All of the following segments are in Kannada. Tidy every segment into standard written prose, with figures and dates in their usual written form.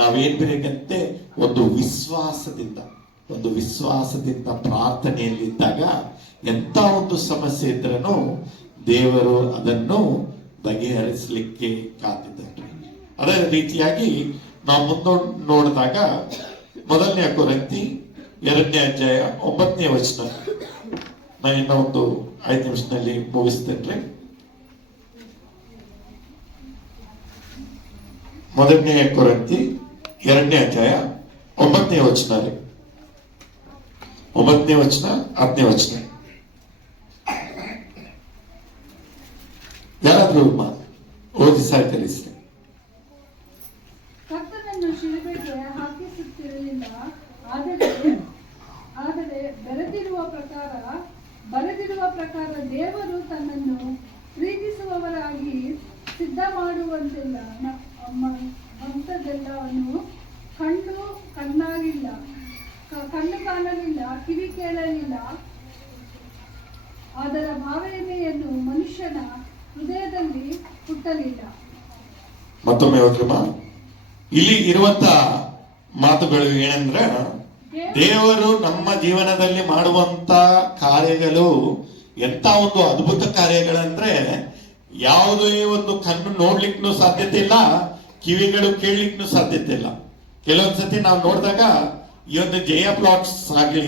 ನಾವೇನ್ ಬೇಕಂತೆ ಒಂದು ವಿಶ್ವಾಸದಿಂದ ಪ್ರಾರ್ಥನೆಯಲ್ಲಿದ್ದಾಗ ಎಂತ ಒಂದು ಸಮಸ್ಯೆ ಇದ್ರೂ ದೇವರು ಅದನ್ನು ಬಗೆಹರಿಸಲಿಕ್ಕೆ ಕಾದಿದ್ದಾರೆ. ಅದೇ ರೀತಿಯಾಗಿ ನಾವು ಮುಂದೋಡ್ ನೋಡಿದಾಗ 1 ಕೊರಿಂಥಿ 2ನೇ ಅಧ್ಯಾಯ 9ನೇ ವಚನ. ನಾನು ಇನ್ನೂ ಒಂದು 5 ನಿಮಿಷದಲ್ಲಿ ಮುಗಿಸ್ತೇನೆ. 1 ಕೊರಿಂಥಿ 2ನೇ ಅಧ್ಯಾಯ 9ನೇ ವಚನ ರೀ. 9ನೇ ವಚನ 10ನೇ ವಚನ. ಯಾರಾದ್ರೂ ಓದಿ ಸಾರ್ ಕಲಿಸ್ರಿ. ಕರ್ತನನ್ನು ಶಿಲುಬೆಗೆ ಹಾಕಿಸುತ್ತಿರಲಿಲ್ಲ, ಆದರೆ ಬರೆದಿರುವ ಪ್ರಕಾರ ದೇವರು ತನ್ನನ್ನು ಪ್ರೀತಿಸುವವರಾಗಿ ಸಿದ್ಧ ಮಾಡುವಂತೆಲ್ಲ ಅಂಥದ್ದೆಲ್ಲವನ್ನು ಕಣ್ಣು ಕಾಣಲಿಲ್ಲ, ಕಿವಿ ಕೇಳಲಿಲ್ಲ, ಅದರ ಭಾವನೆಯನ್ನು ಮನುಷ್ಯನ ಹೃದಯದಲ್ಲಿ ಹುಟ್ಟಲಿಲ್ಲ. ಮತ್ತೊಮ್ಮೆ ಹೋದ್ರಮ್ಮ, ಇಲ್ಲಿ ಇರುವಂತ ಮಾತುಗಳು ಏನಂದ್ರೆ, ದೇವರು ನಮ್ಮ ಜೀವನದಲ್ಲಿ ಮಾಡುವಂತ ಕಾರ್ಯಗಳು ಎಂತ ಒಂದು ಅದ್ಭುತ ಕಾರ್ಯಗಳಂದ್ರೆ, ಯಾವುದೇ ಒಂದು ಕಣ್ಣು ನೋಡ್ಲಿಕ್ಕೂ ಸಾಧ್ಯತೆ ಇಲ್ಲ, ಕಿವಿಗಳು ಕೇಳಲಿಕ್ಕೂ ಸಾಧ್ಯತೆ ಇಲ್ಲ. ಕೆಲವೊಂದ್ಸತಿ ನಾವು ನೋಡಿದಾಗ ಈ ಒಂದು ಜಯ ಪ್ಲಾಟ್ಸ್ ಆಗ್ಲಿ,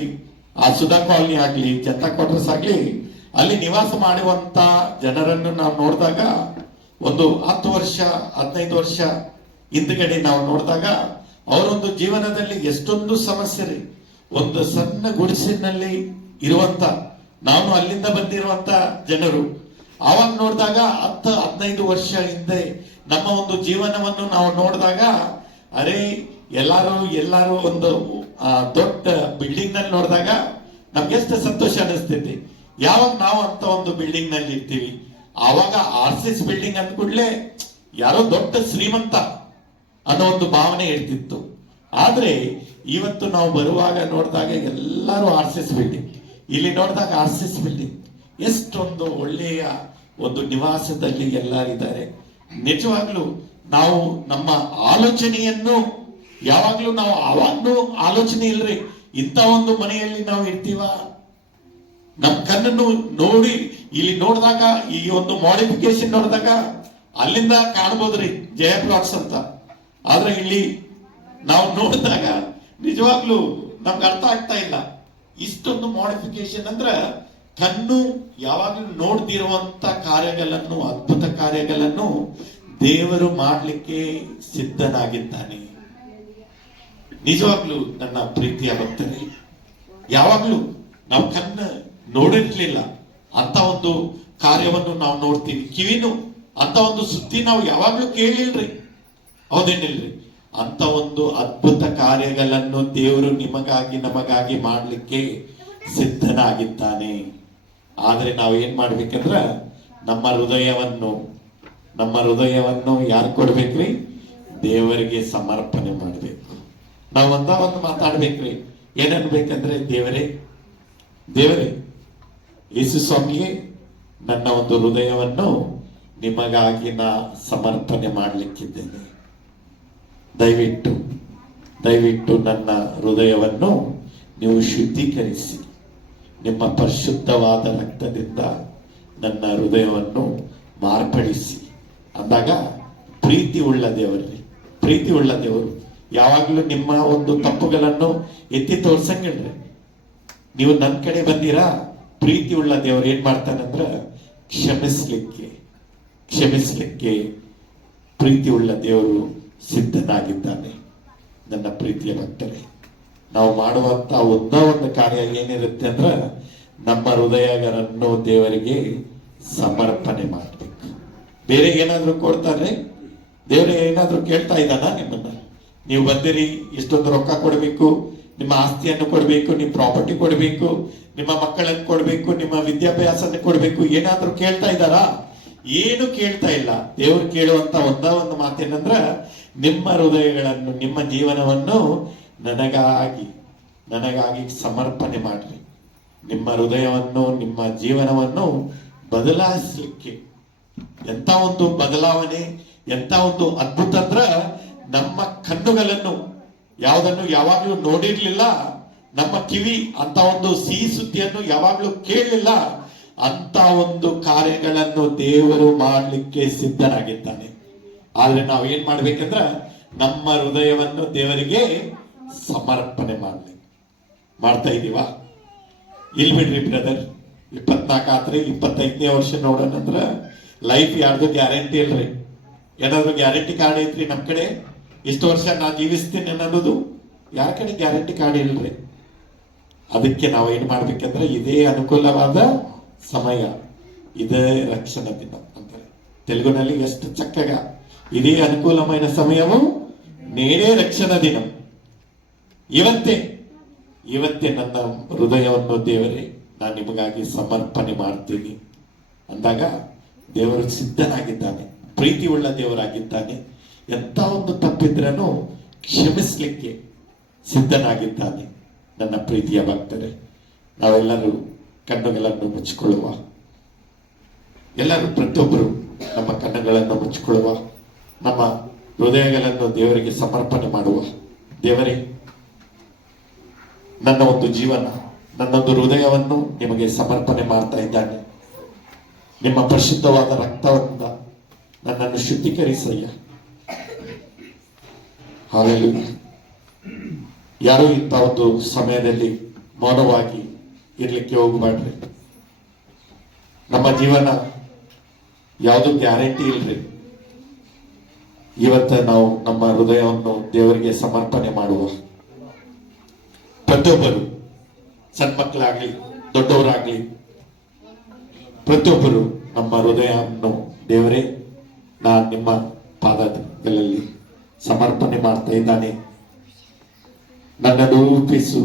ಆ ಸುಧಾ ಕಾಲನಿ ಆಗ್ಲಿ, ಜನತಾ ಕ್ವಾರ್ಟರ್ಸ್ ಆಗ್ಲಿ, ಅಲ್ಲಿ ನಿವಾಸ ಮಾಡುವಂತ ಜನರನ್ನು ನಾವು ನೋಡಿದಾಗ ಒಂದು 10 ವರ್ಷ 15 ವರ್ಷ ಹಿಂದ್ಗಡೆ ನಾವು ನೋಡಿದಾಗ ಅವರೊಂದು ಜೀವನದಲ್ಲಿ ಎಷ್ಟೊಂದು ಸಮಸ್ಯೆ ರೀ. ಒಂದು ಸಣ್ಣ ಗುಡಿಸಿನಲ್ಲಿ ಇರುವಂತ, ನಾನು ಅಲ್ಲಿಂದ ಬಂದಿರುವಂತ ಜನರು, ಆವಾಗ ನೋಡಿದಾಗ 10-15 ವರ್ಷ ಹಿಂದೆ ನಮ್ಮ ಒಂದು ಜೀವನವನ್ನು ನಾವು ನೋಡಿದಾಗ, ಅರೆ ಎಲ್ಲಾರು ಒಂದು ದೊಡ್ಡ ಬಿಲ್ಡಿಂಗ್ ನಲ್ಲಿ ನೋಡಿದಾಗ ನಮ್ಗೆ ಎಷ್ಟು ಸಂತೋಷ ಅನಿಸ್ತೈತಿ. ಯಾವಾಗ ನಾವು ಅಂತ ಒಂದು ಬಿಲ್ಡಿಂಗ್ ನಲ್ಲಿ ಇರ್ತೀವಿ, ಆವಾಗ RCS ಬಿಲ್ಡಿಂಗ್ ಅಂದ ಕೂಡಲೇ ಯಾರೋ ದೊಡ್ಡ ಶ್ರೀಮಂತ ಅನ್ನೋ ಒಂದು ಭಾವನೆ ಇರ್ತಿತ್ತು. ಆದ್ರೆ ಇವತ್ತು ನಾವು ಬರುವಾಗ ನೋಡಿದಾಗ ಎಲ್ಲರೂ RCS ಬಿಲ್ಡಿಂಗ್, ಇಲ್ಲಿ ನೋಡಿದಾಗ RCS ಬಿಲ್ಡಿಂಗ್, ಎಷ್ಟೊಂದು ಒಳ್ಳೆಯ ಒಂದು ನಿವಾಸದಲ್ಲಿ ಎಲ್ಲರಿದ್ದಾರೆ. ನಿಜವಾಗ್ಲೂ ನಾವು ನಮ್ಮ ಆಲೋಚನೆಯನ್ನು ಯಾವಾಗ್ಲೂ ನಾವು ಅವಾಗ್ಲೂ ಆಲೋಚನೆ ಇಲ್ರಿ, ಇಂಥ ಒಂದು ಮನೆಯಲ್ಲಿ ನಾವು ಇರ್ತೀವ. ನಮ್ಮ ಕಣ್ಣನ್ನು ನೋಡಿ ಇಲ್ಲಿ ನೋಡಿದಾಗ, ಈ ಒಂದು ಮಾಡಿಫಿಕೇಶನ್ ನೋಡಿದಾಗ ಅಲ್ಲಿಂದ ಕಾಣ್ಬೋದ್ರಿ ಜಯ ಪ್ಲಾಟ್ಸ್ ಅಂತ. ಆದ್ರೆ ಇಲ್ಲಿ ನಾವು ನೋಡಿದಾಗ ನಿಜವಾಗ್ಲೂ ನಮ್ಗೆ ಅರ್ಥ ಆಗ್ತಾ ಇಲ್ಲ. ಇಷ್ಟೊಂದು ಮಾಡಿಫಿಕೇಶನ್ ಅಂದ್ರೆ ಕಣ್ಣು ಯಾವಾಗ್ಲೂ ನೋಡ್ದಿರುವಂತ ಕಾರ್ಯಗಳನ್ನು, ಅದ್ಭುತ ಕಾರ್ಯಗಳನ್ನು ದೇವರು ಮಾಡ್ಲಿಕ್ಕೆ ಸಿದ್ಧನಾಗಿದ್ದಾನೆ. ನಿಜವಾಗ್ಲೂ ನನ್ನ ಪ್ರೀತಿಯ ಭಕ್ತರೇ, ಯಾವಾಗ್ಲೂ ನಾವು ಕಣ್ಣು ನೋಡಿರ್ಲಿಲ್ಲ ಅಂತ ಒಂದು ಕಾರ್ಯವನ್ನು ನಾವು ನೋಡ್ತೀವಿ. ಕಿವಿನು ಅಂತ ಒಂದು ಸುದ್ದಿ ನಾವು ಯಾವಾಗ್ಲೂ ಕೇಳಿಲ್ರಿ, ಹೌದೇನಿಲ್ರಿ? ಅಂತ ಒಂದು ಅದ್ಭುತ ಕಾರ್ಯಗಳನ್ನು ದೇವರು ನಿಮಗಾಗಿ ನಮಗಾಗಿ ಮಾಡ್ಲಿಕ್ಕೆ ಸಿದ್ಧನಾಗಿದ್ದಾನೆ. ಆದ್ರೆ ನಾವು ಏನ್ ಮಾಡ್ಬೇಕಂದ್ರ ನಮ್ಮ ಹೃದಯವನ್ನು ಯಾರು ಕೊಡ್ಬೇಕ್ರಿ? ದೇವರಿಗೆ ಸಮರ್ಪಣೆ ಮಾಡ್ಬೇಕು. ನಾವು ಒಂದು ಮಾತಾಡ್ಬೇಕ್ರಿ. ಏನನ್ಬೇಕಂದ್ರೆ, ದೇವರೇ ಯೇಸು ಸ್ವಾಮಿಗೆ ನನ್ನ ಒಂದು ಹೃದಯವನ್ನು ನಿಮಗಾಗಿ ನಾ ಸಮರ್ಪಣೆ ಮಾಡ್ಲಿಕ್ಕಿದ್ದೇನೆ. ದಯವಿಟ್ಟು ನನ್ನ ಹೃದಯವನ್ನು ನೀವು ಶುದ್ಧೀಕರಿಸಿ, ನಿಮ್ಮ ಪರಿಶುದ್ಧವಾದ ರಕ್ತದಿಂದ ನನ್ನ ಹೃದಯವನ್ನು ಮಾರ್ಪಡಿಸಿ ಅಂದಾಗ, ಪ್ರೀತಿ ಉಳ್ಳ ದೇವರು ಯಾವಾಗ್ಲೂ ನಿಮ್ಮ ಒಂದು ತಪ್ಪುಗಳನ್ನು ಎತ್ತಿ ತೋರ್ಸಂಗಿಲ್ರಿ. ನೀವು ನನ್ನ ಕಡೆ ಬಂದಿರಾ, ಪ್ರೀತಿ ಉಳ್ಳ ದೇವರು ಏನ್ ಮಾಡ್ತಾನಂದ್ರ ಕ್ಷಮಿಸ್ಲಿಕ್ಕೆ ಪ್ರೀತಿ ಉಳ್ಳ ದೇವರು ಸಿದ್ಧನಾಗಿದ್ದಾನೆ. ನನ್ನ ಪ್ರೀತಿಯ ಭಕ್ತರೇ, ನಾವು ಮಾಡುವಂತ ಒಂದು ಕಾರ್ಯ ಏನಿರುತ್ತೆ ಅಂದ್ರ, ನಮ್ಮ ಹೃದಯಗಳನ್ನು ದೇವರಿಗೆ ಸಮರ್ಪಣೆ ಮಾಡ್ಬೇಕು. ಬೇರೆ ಏನಾದ್ರೂ ಕೊಡ್ತಾರೆ? ದೇವರೇ ಏನಾದ್ರೂ ಕೇಳ್ತಾ ಇದ್ದಾನ ನಿಮ್ಮನ್ನ? ನೀವು ಬಂದಿರಿ, ಇಷ್ಟೊಂದು ರೊಕ್ಕ ಕೊಡ್ಬೇಕು, ನಿಮ್ಮ ಆಸ್ತಿಯನ್ನು ಕೊಡ್ಬೇಕು, ನಿಮ್ಮ ಪ್ರಾಪರ್ಟಿ ಕೊಡ್ಬೇಕು, ನಿಮ್ಮ ಮಕ್ಕಳನ್ನು ಕೊಡ್ಬೇಕು, ನಿಮ್ಮ ವಿದ್ಯಾಭ್ಯಾಸನ ಕೊಡ್ಬೇಕು, ಏನಾದ್ರೂ ಕೇಳ್ತಾ ಇದ್ದಾರಾ? ಏನು ಕೇಳ್ತಾ ಇಲ್ಲ. ದೇವರು ಕೇಳುವಂತ ಒಂದು ಮಾತೇನಂದ್ರ, ನಿಮ್ಮ ಹೃದಯಗಳನ್ನು, ನಿಮ್ಮ ಜೀವನವನ್ನು ನನಗಾಗಿ ಸಮರ್ಪಣೆ ಮಾಡ್ರಿ. ನಿಮ್ಮ ಹೃದಯವನ್ನು, ನಿಮ್ಮ ಜೀವನವನ್ನು ಬದಲಾಯಿಸಲಿಕ್ಕೆ. ಎಂತ ಒಂದು ಬದಲಾವಣೆ, ಎಂತ ಒಂದು ಅದ್ಭುತ ಅಂದ್ರ, ನಮ್ಮ ಕಣ್ಣುಗಳನ್ನು ಯಾವುದನ್ನು ಯಾವಾಗಲೂ ನೋಡಿರ್ಲಿಲ್ಲ, ನಮ್ಮ ಕಿವಿ ಅಂತ ಒಂದು ಸಿಹಿ ಸುದ್ದಿಯನ್ನು ಯಾವಾಗಲೂ ಕೇಳಲಿಲ್ಲ, ಅಂತ ಒಂದು ಕಾರ್ಯಗಳನ್ನು ದೇವರು ಮಾಡಲಿಕ್ಕೆ ಸಿದ್ಧನಾಗಿದ್ದಾನೆ. ಆದ್ರೆ ನಾವು ಏನ್ ಮಾಡ್ಬೇಕಂದ್ರ ನಮ್ಮ ಹೃದಯವನ್ನು ದೇವರಿಗೆ ಸಮರ್ಪಣೆ ಮಾಡ್ತಾ ಇದೀವ? ಇಲ್ ಬಿಡ್ರಿ ಬ್ರದರ್, 24 ಆತ್ರಿ 25ನೇ ವರ್ಷ ನೋಡೋಣಂದ್ರ ಲೈಫ್ ಯಾರ್ದು ಗ್ಯಾರಂಟಿ ಇಲ್ರಿ. ಏನಾದ್ರು ಗ್ಯಾರಂಟಿ ಕಾರ್ಡ್ ಐತ್ರಿ ನಮ್ ಕಡೆ? ಇಷ್ಟು ವರ್ಷ ನಾ ಜೀವಿಸ್ತೀನಿ ಅನ್ನೋದು ಯಾರ ಕಡೆ ಗ್ಯಾರಂಟಿ ಕಾರ್ಡ್ ಇಲ್ರಿ. ಅದಕ್ಕೆ ನಾವು ಏನ್ ಮಾಡ್ಬೇಕಂದ್ರೆ ಇದೇ ಅನುಕೂಲವಾದ ಸಮಯ, ಇದೇ ರಕ್ಷಣಾ ದಿನ ಅಂತಾರೆ ತೆಲುಗುನಲ್ಲಿ. ಎಷ್ಟು ಚಕ್ಕಗ, ಇದೇ ಅನುಕೂಲమైన ಸಮಯವು నేడే ರಕ್ಷಣಾ ದಿನ. ಇವತ್ತೇ ನನ್ನ ಹೃದಯವನ್ನು ದೇವರೇ ನಾನು ನಿಮಗಾಗಿ ಸಮರ್ಪಣೆ ಮಾಡ್ತೀನಿ ಅಂದಾಗ ದೇವರು ಸಿದ್ಧನಾಗಿದ್ದಾನೆ, ಪ್ರೀತಿ ಉಳ್ಳ ದೇವರಾಗಿದ್ದಾನೆ. ಎಂತ ಒಂದು ತಪ್ಪಿದ್ರೂ ಕ್ಷಮಿಸ್ಲಿಕ್ಕೆ ಸಿದ್ಧನಾಗಿದ್ದಾನೆ. ನನ್ನ ಪ್ರೀತಿಯ ಭಕ್ತರೇ, ನಾವೆಲ್ಲರೂ ಕಣ್ಣುಗಳನ್ನು ಮುಚ್ಚಿಕೊಳ್ಳುವ, ಎಲ್ಲರೂ ಪ್ರತಿಯೊಬ್ಬರು ನಮ್ಮ ಕಣ್ಣುಗಳನ್ನು ಮುಚ್ಚಿಕೊಳ್ಳುವ, ನಮ್ಮ ಹೃದಯಗಳನ್ನು ದೇವರಿಗೆ ಸಮರ್ಪಣೆ ಮಾಡುವ. ದೇವರೇ, ನನ್ನ ಒಂದು ಜೀವನ, ನನ್ನೊಂದು ಹೃದಯವನ್ನು ನಿಮಗೆ ಸಮರ್ಪಣೆ ಮಾಡ್ತಾ ಇದ್ದಾನೆ. ನಿಮ್ಮ ಪರಿಶುದ್ಧವಾದ ರಕ್ತದಿಂದ ನನ್ನನ್ನು ಶುದ್ಧೀಕರಿಸಯ್ಯ. ಹಾಲೆಲೂಯಾ. ಯಾರು ಇಂಥ ಒಂದು ಸಮಯದಲ್ಲಿ ಮೌನವಾಗಿ ಇರ್ಲಿಕ್ಕೆ ಹೋಗಬೇಡ್ರಿ. ನಮ್ಮ ಜೀವನ ಯಾವುದು ಗ್ಯಾರಂಟಿ ಇಲ್ರಿ. ಇವತ್ತ ನಾವು ನಮ್ಮ ಹೃದಯವನ್ನು ದೇವರಿಗೆ ಸಮರ್ಪಣೆ ಮಾಡುವ. ಪ್ರತಿಯೊಬ್ಬರು, ಸಣ್ಣ ಮಕ್ಕಳಾಗ್ಲಿ ದೊಡ್ಡವರಾಗ್ಲಿ, ಪ್ರತಿಯೊಬ್ಬರು ನಮ್ಮ ಹೃದಯವನ್ನು ದೇವರೇ ನಾನು ನಿಮ್ಮ ಪಾದಗಳಲ್ಲಿ ಸಮರ್ಪಣೆ ಮಾಡ್ತಾ ಇದ್ದಾನೆ. ನನ್ನನ್ನು ರೂಪಿಸು,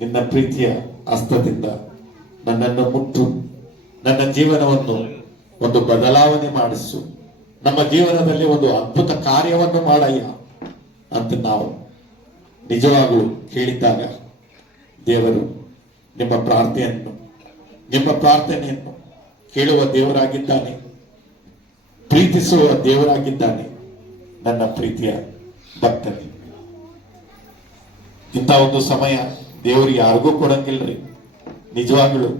ನಿನ್ನ ಪ್ರೀತಿಯ ಹಸ್ತದಿಂದ ನನ್ನನ್ನು ಮುಟ್ಟು, ನನ್ನ ಜೀವನವನ್ನು ಒಂದು ಬದಲಾವಣೆ ಮಾಡಿಸು, ನಮ್ಮ ಜೀವನದಲ್ಲಿ ಒಂದು ಅದ್ಭುತ ಕಾರ್ಯವನ್ನು ಮಾಡಯ್ಯ ಅಂತ ನಾವು ನಿಜವಾಗಲೂ ಕೇಳಿದಾಗ ದೇವರು ನಿಮ್ಮ ಪ್ರಾರ್ಥನೆಯನ್ನು ಕೇಳುವ ದೇವರಾಗಿದ್ದಾನೆ, ಪ್ರೀತಿಸುವ ದೇವರಾಗಿದ್ದಾನೆ. ನನ್ನ ಪ್ರೀತಿಯ ಭಕ್ತನೇ, ಇಂಥ ಒಂದು ಸಮಯ ದೇವರು ಯಾರಿಗೂ ಕೊಡಂಗಿಲ್ರಿ. ನಿಜವಾಗ್ಲೂ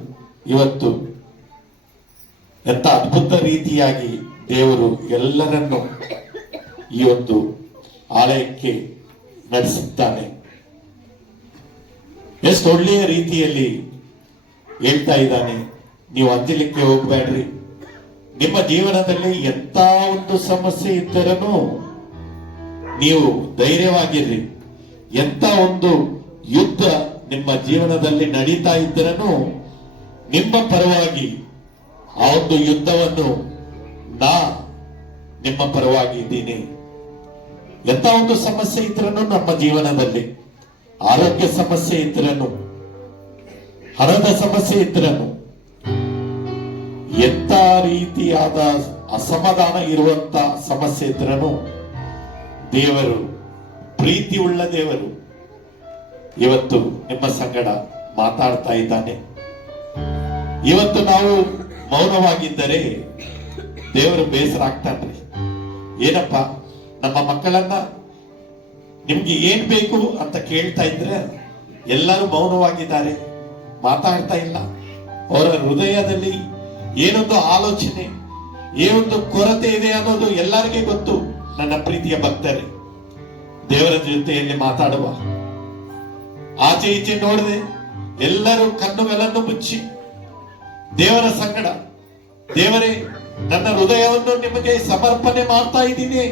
ಇವತ್ತು ಎಂತ ಅದ್ಭುತ ರೀತಿಯಾಗಿ ದೇವರು ಎಲ್ಲರನ್ನು ಈ ಒಂದು ಆಲಯಕ್ಕೆ ನಡೆಸುತ್ತಾನೆ. ಎಷ್ಟು ಒಳ್ಳೆಯ ರೀತಿಯಲ್ಲಿ ಹೇಳ್ತಾ ಇದ್ದಾನೆ, ನೀವು ಅಂಜಲಿಕ್ಕೆ ಹೋಗ್ಬೇಡ್ರಿ. ನಿಮ್ಮ ಜೀವನದಲ್ಲಿ ಎಂತ ಒಂದು ಸಮಸ್ಯೆ ಇದ್ದರನು ನೀವು ಧೈರ್ಯವಾಗಿರ್ರಿ. ಎಂತ ಒಂದು ಯುದ್ಧ ನಿಮ್ಮ ಜೀವನದಲ್ಲಿ ನಡೀತಾ ಇದ್ದರನು ನಿಮ್ಮ ಪರವಾಗಿ ಆ ಒಂದು ಯುದ್ಧವನ್ನು ನಾ ನಿಮ್ಮ ಪರವಾಗಿ ಇದ್ದೀನಿ. ಎಂತ ಒಂದು ಸಮಸ್ಯೆ ಇದ್ರನು ನಮ್ಮ ಜೀವನದಲ್ಲಿ, ಆರೋಗ್ಯ ಸಮಸ್ಯೆ ಇದ್ರನು, ಹಣದ ಸಮಸ್ಯೆ ಇದ್ರನು, ಎಂತ ರೀತಿಯಾದ ಅಸಮಾಧಾನ ಇರುವಂತ ಸಮಸ್ಯೆ ಇದ್ರನು ದೇವರು, ಪ್ರೀತಿ ಉಳ್ಳ ದೇವರು ಇವತ್ತು ನಿಮ್ಮ ಸಂಗಡ ಮಾತಾಡ್ತಾ ಇದ್ದಾನೆ. ಇವತ್ತು ನಾವು ಮೌನವಾಗಿದ್ದರೆ ದೇವರು ಬೇಸರ ಆಗ್ತಾನ್ರಿ. ಏನಪ್ಪ, ನಮ್ಮ ಮಕ್ಕಳನ್ನ ನಿಮ್ಗೆ ಏನ್ ಬೇಕು ಅಂತ ಕೇಳ್ತಾ ಇದ್ರೆ ಎಲ್ಲರೂ ಮೌನವಾಗಿದ್ದಾರೆ, ಮಾತಾಡ್ತಾ ಇಲ್ಲ. ಅವರ ಹೃದಯದಲ್ಲಿ ಏನೊಂದು ಆಲೋಚನೆ, ಏನೊಂದು ಕೊರತೆ ಇದೆ ಅನ್ನೋದು ಎಲ್ಲರಿಗೂ ಗೊತ್ತು. ನನ್ನ ಪ್ರೀತಿಯ ಭಕ್ತರೇ, ದೇವರ ಜೊತೆಯಲ್ಲಿ ಮಾತಾಡುವ. ಆಚೆ ಈಚೆ ನೋಡದೆ ಎಲ್ಲರೂ ಕಣ್ಣುಗಳನ್ನು ಮುಚ್ಚಿ ದೇವರ ಸಂಗಡ, ದೇವರೇ ನನ್ನ ಹೃದಯವನ್ನು ನಿಮಗೆ ಸಮರ್ಪಣೆ ಮಾಡ್ತಾ ಇದ್ದೀನಿ,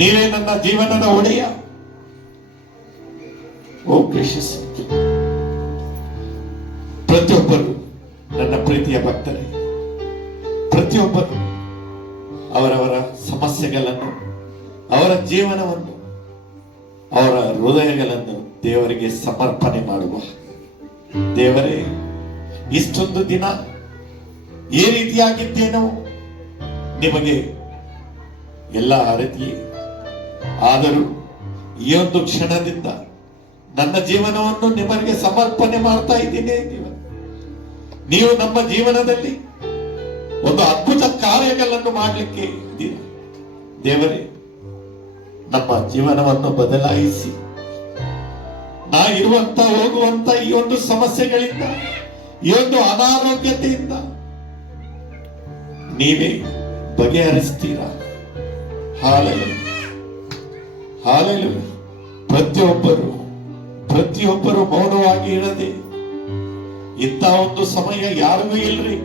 ನೀವೇ ನನ್ನ ಜೀವನದ ಒಡೆಯ. ಓ ಪ್ರೇಷಿಯಸ್, ಪ್ರತಿಯೊಬ್ಬರು ನನ್ನ ಪ್ರೀತಿಯ ಭಕ್ತರೇ, ಪ್ರತಿಯೊಬ್ಬರು ಅವರವರ ಸಮಸ್ಯೆಗಳನ್ನು, ಅವರ ಜೀವನವನ್ನು, ಅವರ ಹೃದಯಗಳನ್ನು ದೇವರಿಗೆ ಸಮರ್ಪಣೆ ಮಾಡುವ. ದೇವರೇ, ಇಷ್ಟೊಂದು ದಿನ ಈ ರೀತಿಯಾಗಿದ್ದೇನೋ ನಿಮಗೆ ಎಲ್ಲ ಅರಿತಿ, ಆದರೂ ಈ ಒಂದು ಕ್ಷಣದಿಂದ ನನ್ನ ಜೀವನವನ್ನು ನಿಮಗೆ ಸಮರ್ಪಣೆ ಮಾಡ್ತಾ ಇದ್ದೀನಿ. ನೀವು ನಮ್ಮ ಜೀವನದಲ್ಲಿ ಒಂದು ಅದ್ಭುತ ಕಾರ್ಯಗಳನ್ನು ಮಾಡಲಿಕ್ಕೆ ಇದ್ದೀರಾ. ದೇವರೇ, ನಮ್ಮ ಜೀವನವನ್ನು ಬದಲಾಯಿಸಿ ನಾ ಇರುವಂತ ಹೋಗುವಂತ ಈ ಒಂದು ಸಮಸ್ಯೆಗಳಿಂದ, ಈ ಒಂದು ಅನಾರೋಗ್ಯತೆಯಿಂದ ನೀವೇ ಬಗೆಹರಿಸ್ತೀರಾ. Hallelujah, hallelujah. ಪ್ರತಿಯೊಬ್ಬರು ಮೌನವಾಗಿ ಇರದೆ, ಇಂಥ ಒಂದು ಸಮಯ ಯಾರಿಗೂ ಇಲ್ರಿ,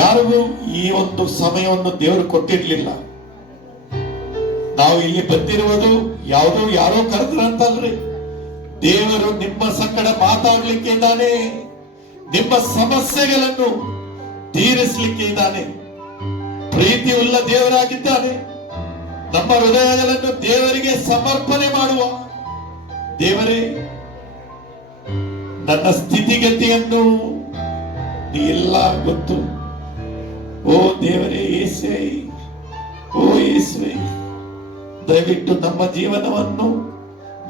ಯಾರಿಗೂ ಈ ಒಂದು ಸಮಯವನ್ನು ದೇವರು ಕೊಟ್ಟಿರ್ಲಿಲ್ಲ. ನಾವು ಇಲ್ಲಿ ಬಂದಿರುವುದು ಯಾರೋ ಕರೆದ್ರಂತಲ್ರಿ, ದೇವರು ನಿಮ್ಮ ಸಂಕಟ ಮಾತಾಡ್ಲಿಕ್ಕೆ ಇದ್ದಾನೆ, ನಿಮ್ಮ ಸಮಸ್ಯೆಗಳನ್ನು ತೀರಿಸಲಿಕ್ಕೆ ಇದ್ದಾನೆ. ಪ್ರೀತಿ ಉಳ್ಳ ದೇವರಾಗಿದ್ದಾನೆ. ನಮ್ಮ ಹೃದಯಗಳನ್ನು ದೇವರಿಗೆ ಸಮರ್ಪಣೆ ಮಾಡುವ ದೇವರೇ, ನನ್ನ ಸ್ಥಿತಿಗತಿಯನ್ನು ನೀ ಎಲ್ಲ ಗೊತ್ತು. ಓ ದೇವರೇ, ಯೇಸುವೇ, ಓ ಯೇಸುವೇ, ದಯವಿಟ್ಟು ನಮ್ಮ ಜೀವನವನ್ನು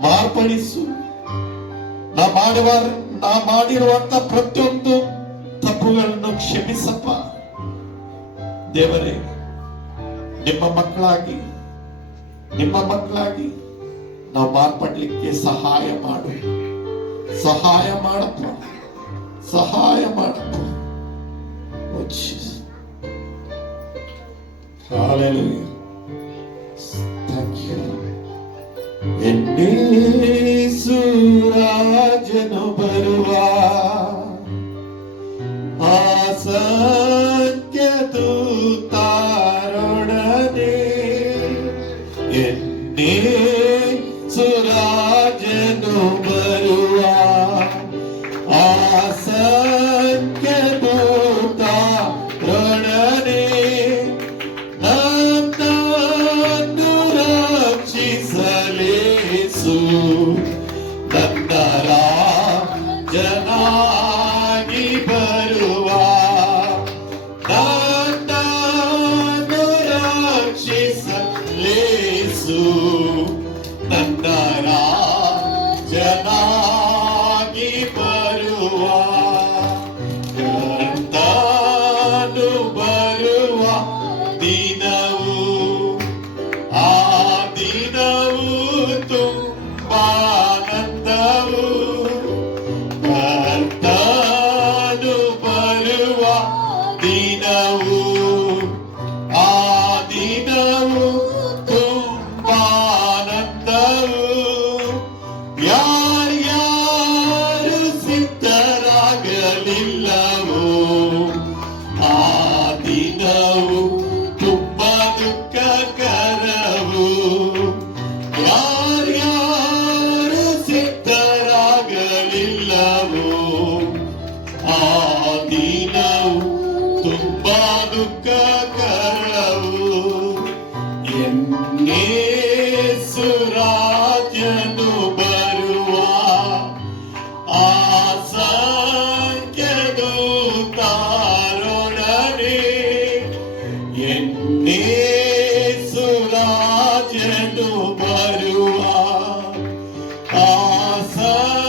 ಮಾರ್ಪಡಿಸು. ನಾ ಮಾಡಿರುವಂತ ಪ್ರತಿಯೊಂದು ತಪ್ಪುಗಳನ್ನು ಕ್ಷಮಿಸಪ್ಪ. ದೇವರೇ, ನಿಮ್ಮ ಮಕ್ಕಳಾಗಿ ನಾವು ಮಾರ್ಪಡ್ಲಿಕ್ಕೆ ಸಹಾಯ ಮಾಡಪ್ಪ. Oh, Jesus. Hallelujah. Thank you. ಎನ್ನೇಸು ರಾಜನು ಬರುವ ಅಸಂಖ್ಯ ದೂತರೊಡನೆ, ಎನ್ನೇಸು ರಾಜನು ಬರುವ ಅಸಂಖ್ಯ ದೂತರೊಡನೆ, ನನ್ನನ್ನು ರಕ್ಷಿಸಲೇಸು ನನ್ನ ರಾಜನಾಗಿ ಬರುವ, ನನ್ನನ್ನು ರಕ್ಷಿಸಲೇಸು ನನ್ನ ರಾಜನಾಗಿ ಬರುವ, ಕರ್ತನು ಬರುವ ದಿನವು, ಆ ದಿನವು ತುಂಬಾ ಆನಂದವು. ಕರ್ತನು ಬರುವ ದಿನವು, ಆ ದಿನವು ತುಂಬಾ ಆನಂದವು. ಯಾರ್ಯಾರು ಸಿದ್ಧರಾಗಲಿಲ್ಲವೋ, ಆ ದಿನವು ತುಂಬಾ ದುಃಖಕರವು. ಯಾರ್ಯಾರು ಸಿದ್ಧರಾಗಲಿಲ್ಲವೋ, ಆ ದಿನವು ತುಂಬಾ ದುಃಖಕರವು. ಯೇಸು ರಾಜನು ಬರುವ ಅಸಂಖ್ಯ ದೂತರೊಡನೆ, ಯೇಸು ರಾಜನು ಬರುವ ಅಸಂಖ್ಯ